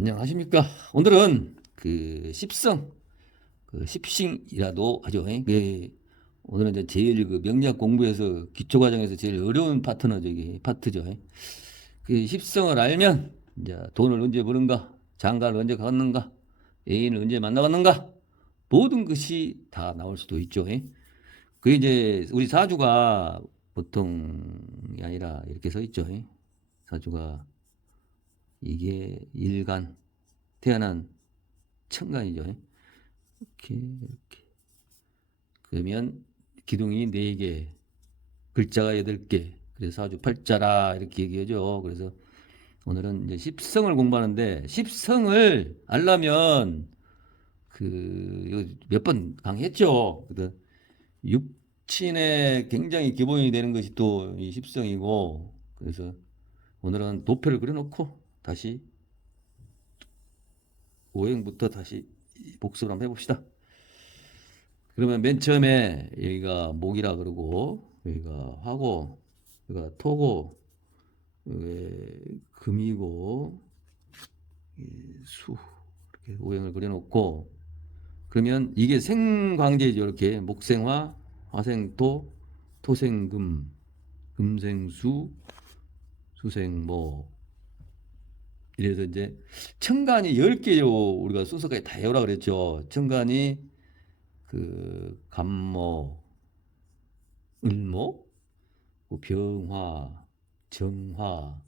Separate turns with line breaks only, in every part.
안녕하십니까. 오늘은 그 십성, 그 십싱이라도 하죠. 그 오늘은 이제 제일 그 명리학 공부에서 기초 과정에서 제일 어려운 파트너죠. 이게 파트죠. 그 십성을 알면 이제 돈을 언제 버는가, 장가를 언제 갔는가, 애인을 언제 만나갔는가, 모든 것이 다 나올 수도 있죠. 그 이제 우리 사주가 보통이 아니라 이렇게 서 있죠. 사주가 이게 일간 태어난 천간이죠. 이렇게 이렇게 그러면 기둥이 네 개, 글자가 여덟 개. 그래서 아주 팔자라 이렇게 얘기하죠. 그래서 오늘은 이제 십성을 공부하는데 십성을 알려면 그 몇 번 강의했죠. 그래서 육친의 굉장히 기본이 되는 것이 또 이 십성이고 그래서 오늘은 도표를 그려놓고 다시 오행부터 다시 복습을 한번 해봅시다. 그러면 맨 처음에 여기가 목이라 그러고 여기가 화고 여기가 토고 여기 금이고 이수 이렇게 오행을 그려놓고 그러면 이게 생광제죠 이렇게 목생화 화생토 토생금 금생수 수생목 이래서 이제 천간이 10개요. 우리가 순서까지 다 외우라 그랬죠. 천간이 그 간모, 을목, 그 병화, 정화,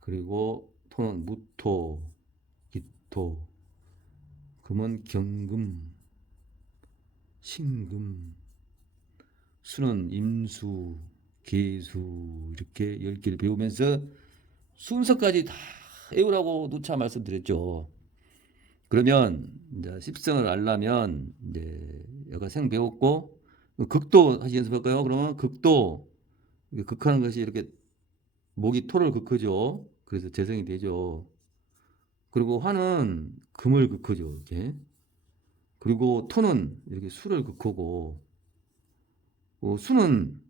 그리고 토는 무토, 기토, 금은 경금, 신금, 수는 임수, 개수 이렇게 10개를 배우면서 순서까지 다 외우라고 누차 말씀드렸죠. 그러면 이제 십성을 알려면 이제 여가 생 배웠고 극도 다시 연습할까요? 그러면 극도 극하는 것이 이렇게 목이 토를 극하죠. 그래서 재성이 되죠. 그리고 화는 금을 극하죠. 이렇게. 그리고 토는 이렇게 수를 극하고 어, 수는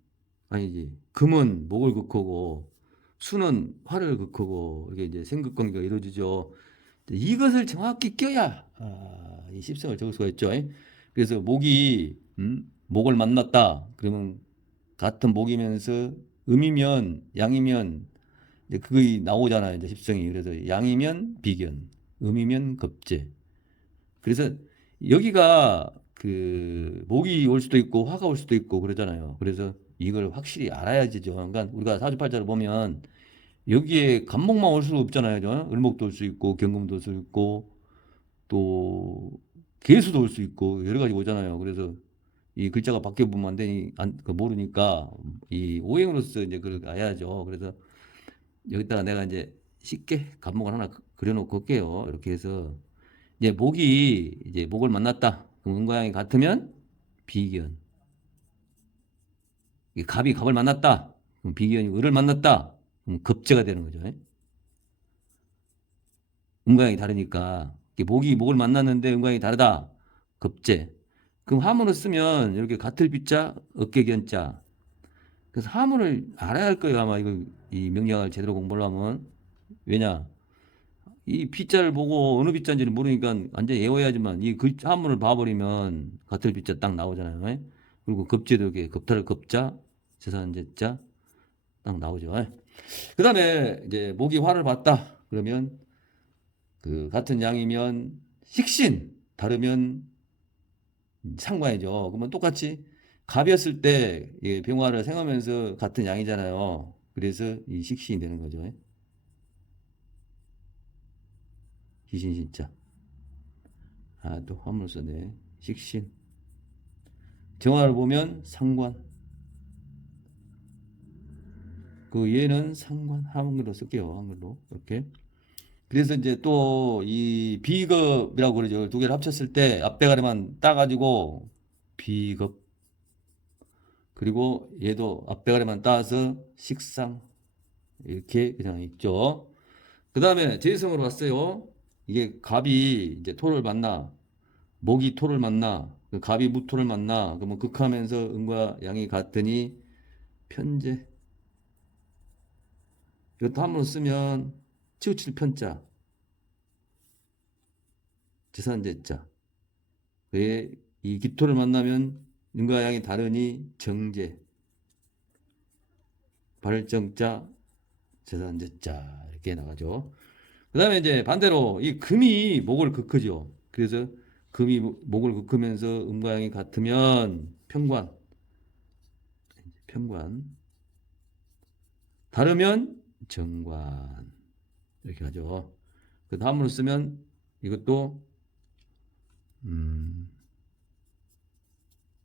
아니지 금은 목을 극하고 수는 화를 극하고 이게 이제 생극 관계가 이루어지죠. 이것을 정확히 껴야 아, 이 십성을 적을 수가 있죠. 그래서 목이 음, 목을 만났다. 그러면 같은 목이면서 음이면 양이면 이제 그게 나오잖아요. 이제 십성이 그래서 양이면 비견, 음이면 겁재. 그래서 여기가 그 목이 올 수도 있고 화가 올 수도 있고 그러잖아요. 그래서 이걸 확실히 알아야지 죠. 그러니까 우리가 사주팔자를 보면 여기에 간목만 올 수 없잖아요. 저 을목도 올 수 있고 경금도 올 수 있고 또 개수도 올 수 있고 여러 가지 오잖아요. 그래서 이 글자가 바뀌어 보면 안 되니 안, 그 모르니까 이 오행으로서 이제 그걸 알아야죠. 그래서 여기다가 내가 이제 쉽게 간목을 하나 그려놓고 올게요. 이렇게 해서 이제 목이 이제 목을 만났다. 그럼 은과양이 같으면 비견. 이 갑이 갑을 만났다. 그럼 비견이 을을 만났다. 그럼 급제가 되는 거죠. 음과양이 다르니까 목이 목을 만났는데 음과양이 다르다. 급제. 그럼 하문을 쓰면 이렇게 같을 비자 어깨견자. 그래서 하문을 알아야 할 거예요. 아마 이거 이 명령을 제대로 공부를 하면 왜냐? 이 비자를 보고 어느 비자인지를 모르니까 완전 외워야지만 이 글, 한문을 봐버리면 같을 비자 딱 나오잖아요. 그리고 급제도 이렇게 급탈 급자, 재산제자 딱 나오죠. 그 다음에 이제 목이 화를 봤다. 그러면 그 같은 양이면 식신, 다르면 상관이죠. 그러면 똑같이 갑이었을 때 병화를 생하면서 같은 양이잖아요. 그래서 이 식신이 되는 거죠. 기신신자. 아, 또 화물 써네. 식신. 정화를 보면 상관. 그 얘는 상관 한글로 쓸게요. 한글로. 이렇게. 그래서 이제 또이 비겁이라고 그러죠. 두 개를 합쳤을 때 앞대가리만 따가지고 비겁. 그리고 얘도 앞대가리만 따서 식상. 이렇게 그냥 있죠. 그 다음에 재성으로 왔어요. 이게 갑이 이제 토를 만나, 목이 토를 만나, 그 갑이 무토를 만나, 그러면 극하면서 음과 양이 같으니 편제. 이것도 한번 쓰면 치우칠 편자. 제산제자. 그의 이 기토를 만나면 인과 양이 다르니 정제. 발정자, 제산제자 이렇게 나가죠. 그 다음에 이제 반대로 이 금이 목을 긋죠. 그래서 금이 목을 긋으면서 음과 양이 같으면 평관. 평관. 다르면 정관. 이렇게 하죠. 그 다음으로 쓰면 이것도 음,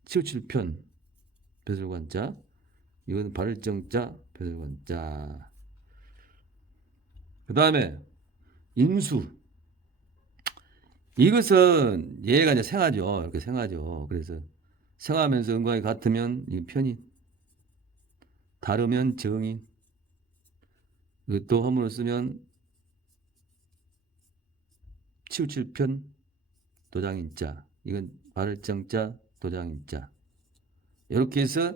치우칠 편 배설관자. 이건 발정자 배설관자. 그 다음에 인수. 이것은 얘가 이제 생하죠. 이렇게 생하죠. 그래서 생하면서 은광이 같으면 이 편인 다르면 정인 이것도 허물을 쓰면 치우칠 편 도장인자 이건 발정자 도장인자 이렇게 해서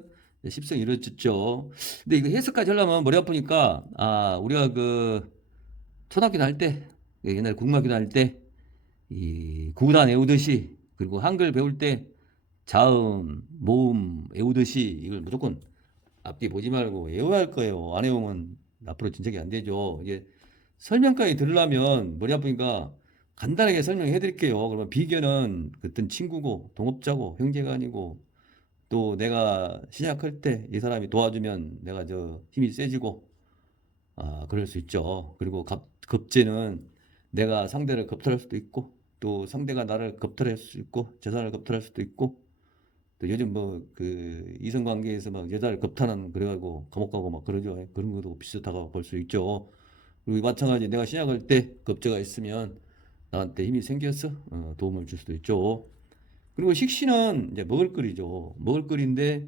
십성이 이루어졌죠. 근데 이거 해석까지 하려면 머리 아프니까 아 우리가 그 초등학교 다닐 때 옛날 국문학교 다닐 때이 구단 외우듯이 그리고 한글 배울 때 자음 모음 외우듯이 이걸 무조건 앞뒤 보지 말고 외워야 할 거예요. 안 외우면 앞으로 진척이 안 되죠. 이게 설명까지 들으려면 머리 아프니까 간단하게 설명해 드릴게요. 그러면 비교는 어떤 친구고 동업자고 형제가 아니고 또 내가 시작할 때 이 사람이 도와주면 내가 저 힘이 세지고 아 그럴 수 있죠. 그리고 갑, 급제는 내가 상대를 겁탈할 수도 있고 또 상대가 나를 겁탈할 수 있고 재산을 겁탈할 수도 있고 또 요즘 뭐 그 이성 관계에서 막 여자를 겁탈하는 그래가지고 감옥 가고 막 그러죠. 그런 것도 비슷하다고 볼 수 있죠. 그리고 마찬가지 내가 시작할 때 겁제가 있으면 나한테 힘이 생겨서 어, 도움을 줄 수도 있죠. 그리고 식신은 이제 먹을거리죠. 먹을거리인데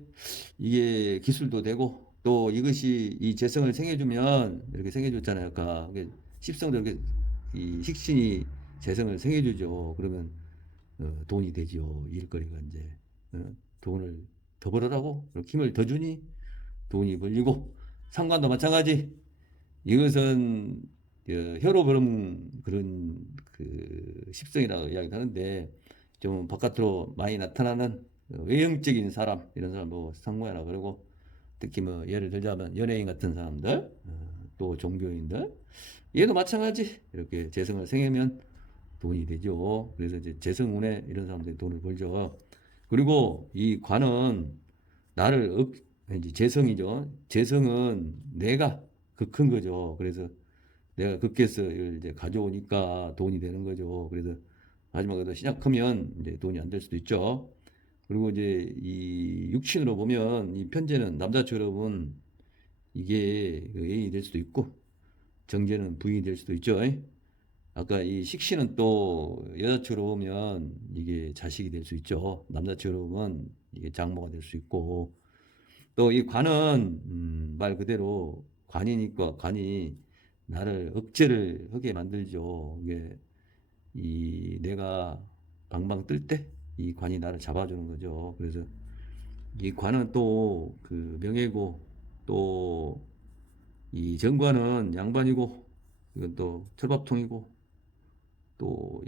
이게 기술도 되고 또 이것이 이 재성을 생해주면 이렇게 생해줬잖아요. 아까 십성도 이렇게 이 식신이 재성을 생해주죠. 그러면 어, 돈이 되죠. 일거리가 이제 어, 돈을 더 벌으라고 힘을 더 주니 돈이 벌리고 상관도 마찬가지. 이것은 그 혀로 벌음 그런 그 십성이라고 이야기하는데 좀 바깥으로 많이 나타나는 외형적인 사람 이런 사람 뭐 상무야라 그러고 특히 뭐 예를 들자면 연예인 같은 사람들 어, 또 종교인들 얘도 마찬가지 이렇게 재성을 생기면 돈이 되죠. 그래서 이제 재성운에 이런 사람들이 돈을 벌죠. 그리고 이 관은 나를 억, 이제 재성이죠. 재성은 내가 극한 거죠. 그래서 내가 극해서 이걸 이제 가져오니까 돈이 되는 거죠. 그래서 마지막에 도 시작하면 이제 돈이 안 될 수도 있죠. 그리고 이제 이 육신으로 보면 이 편제는 남자처럼은 이게 그 애인이 될 수도 있고 정제는 부인이 될 수도 있죠. 아까 이 식신은 또 여자처럼 보면 이게 자식이 될 수 있죠. 남자처럼은 이게 장모가 될 수 있고 또 이 관은 음, 말 그대로 관이니까 관이 나를 억제를 하게 만들죠. 이게 이 내가 방방 뜰 때 이 관이 나를 잡아주는 거죠. 그래서 이 관은 또 그 명예고 또 이 정관은 양반이고 이건 또 철밥통이고 또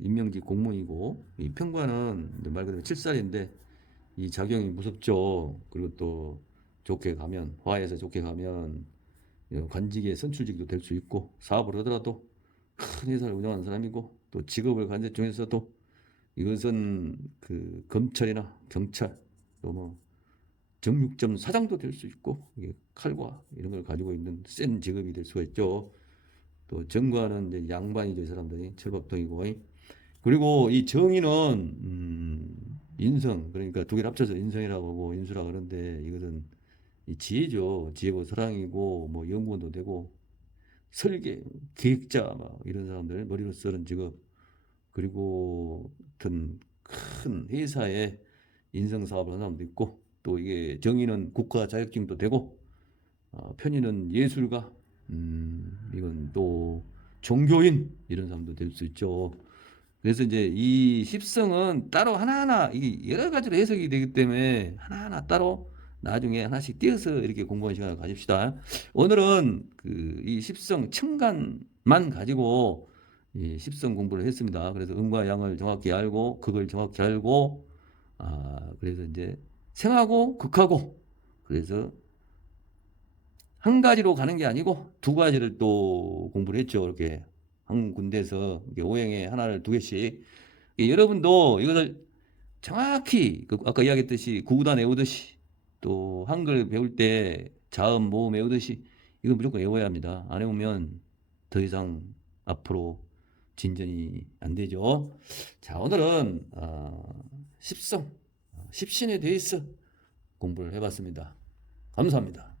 임명직 공무이고 이 평관은 말 그대로 칠살인데 이 작용이 무섭죠. 그리고 또 좋게 가면 화해해서 좋게 가면 관직의 선출직도 될 수 있고 사업을 하더라도 큰 회사를 운영하는 사람이고 또 직업을 데 중에서도 이것은 그 검찰이나 경찰 또뭐 정육점 사장도 될 수 있고 칼과 이런 걸 가지고 있는 센 직업이 될 수가 있죠. 또 정관은 이제 양반이죠 이 사람들이 철밥통이고. 그리고 이 정의는 음, 인성 그러니까 두 개를 합쳐서 인성이라고 하고 인수라고 하는데 이것은 이 지혜죠. 지혜고 사랑이고 뭐 연구원도 되고 설계 기획자 막 이런 사람들 머리로 쓰는 직업. 그리고 어떤 큰 회사에 인성 사업을 하는 사람도 있고 또 이게 정의는 국가 자격증도 되고 어, 편의는 예술가 음, 이건 또 종교인 이런 사람도 될 수 있죠. 그래서 이제 이 십성은 따로 하나하나 이게 여러 가지로 해석이 되기 때문에 하나하나 따로 나중에 하나씩 띄어서 이렇게 공부하는 시간을 가집시다. 오늘은 그 이 십성 청간만 가지고 이 십성 공부를 했습니다. 그래서 음과 양을 정확히 알고 극을 정확히 알고 아 그래서 이제 생하고 극하고 그래서 한 가지로 가는 게 아니고 두 가지를 또 공부를 했죠. 이렇게 한 군데에서 오행에 하나를 두 개씩 예, 여러분도 이것을 정확히 그 아까 이야기했듯이 구구단 외우듯이 또 한글 배울 때 자음 모음 외우듯이 이거 무조건 외워야 합니다. 안 외우면 더 이상 앞으로 진전이 안 되죠. 자 오늘은 어, 십성 어, 십신에 대해서 공부를 해봤습니다. 감사합니다.